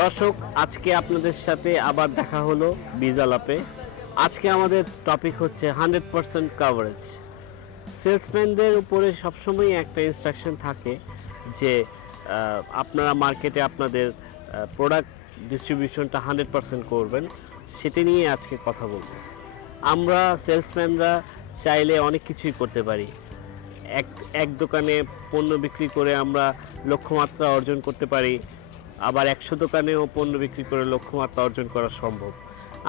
দর্শক, আজকে আপনাদের সাথে আবার দেখা হলো বীজ আলাপে। আজকে আমাদের টপিক হচ্ছে 100% কাভারেজ। সেলসম্যানদের উপরে সবসময় একটা ইনস্ট্রাকশন থাকে যে আপনারা মার্কেটে আপনাদের প্রোডাক্ট ডিস্ট্রিবিউশনটা 100% করবেন। সেটা নিয়ে আজকে কথা বলবো। আমরা সেলসম্যানরা চাইলে অনেক কিছুই করতে পারি। এক দোকানে পণ্য বিক্রি করে আমরা লক্ষ্যমাত্রা অর্জন করতে পারি, আবার 100 দোকানেও পণ্য বিক্রি করে লক্ষ্যমাত্রা অর্জন করা সম্ভব।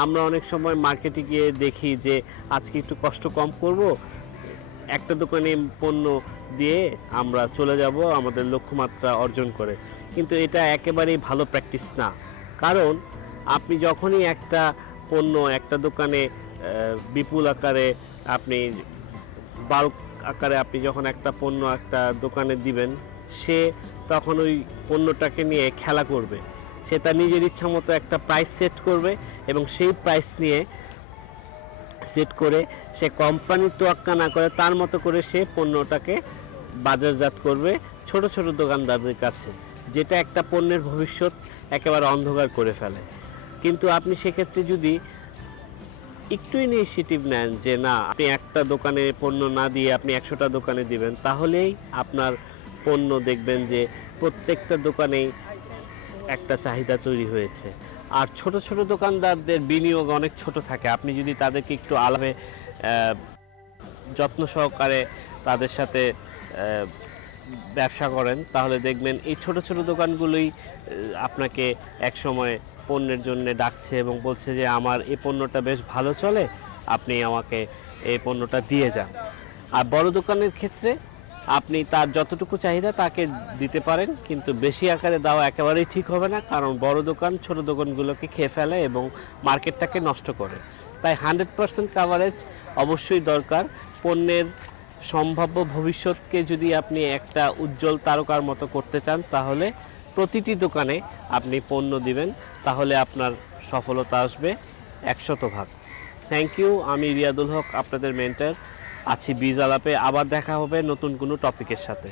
আমরা অনেক সময় মার্কেটে গিয়ে দেখি যে আজকে একটু কষ্ট কম করব, একটা দোকানে পণ্য দিয়ে আমরা চলে যাব আমাদের লক্ষ্যমাত্রা অর্জন করে। কিন্তু এটা একেবারেই ভালো প্র্যাকটিস না। কারণ আপনি যখনই একটা পণ্য একটা দোকানে বিপুল আকারে আপনি বাল্ক আকারে আপনি যখন একটা পণ্য একটা দোকানে দিবেন, সে তখন ওই পণ্যটাকে নিয়ে খেলা করবে। সে তার নিজের ইচ্ছা মতো একটা প্রাইস সেট করবে এবং সেই প্রাইস নিয়ে সেট করে সে কোম্পানির তোয়াক্কা না করে তার মতো করে সে পণ্যটাকে বাজারজাত করবে ছোট ছোট দোকানদারদের কাছে, যেটা একটা পণ্যের ভবিষ্যৎ একেবারে অন্ধকার করে ফেলে। কিন্তু আপনি সেক্ষেত্রে যদি একটু ইনিশিয়েটিভ নেন যে না, আপনি একটা দোকানে পণ্য না দিয়ে আপনি 100টা দোকানে দিবেন, তাহলেই আপনার পণ্য দেখবেন যে প্রত্যেকটা দোকানেই একটা চাহিদা তৈরি হয়েছে। আর ছোট ছোট দোকানদারদের বিনিয়োগ অনেক ছোট থাকে। আপনি যদি তাদেরকে একটু আলাদা যত্ন সহকারে তাদের সাথে ব্যবসা করেন, তাহলে দেখবেন এই ছোট ছোট দোকানগুলোই আপনাকে একসময় পণ্যের জন্য ডাকছে এবং বলছে যে আমার এই পণ্যটা বেশ ভালো চলে, আপনি আমাকে এই পণ্যটা দিয়ে যান। আর বড় দোকানের ক্ষেত্রে আপনি তার যতটুকু চাহিদা তাকে দিতে পারেন, কিন্তু বেশি আকারে দেওয়া একেবারেই ঠিক হবে না। কারণ বড় দোকান ছোট দোকানগুলোকে খেয়ে ফেলে এবং মার্কেটটাকে নষ্ট করে। তাই 100% কাভারেজ অবশ্যই দরকার। পণ্যের সম্ভাব্য ভবিষ্যৎকে যদি আপনি একটা উজ্জ্বল তারকার মতো করতে চান, তাহলে প্রতিটি দোকানে আপনি পণ্য দিবেন, তাহলে আপনার সফলতা আসবে 100%। Thank you. আমি রিয়াদুল হক, আপনাদের মেন্টর, আছি বীজ আলাপে। আবার দেখা হবে নতুন কোনো টপিকের সাথে।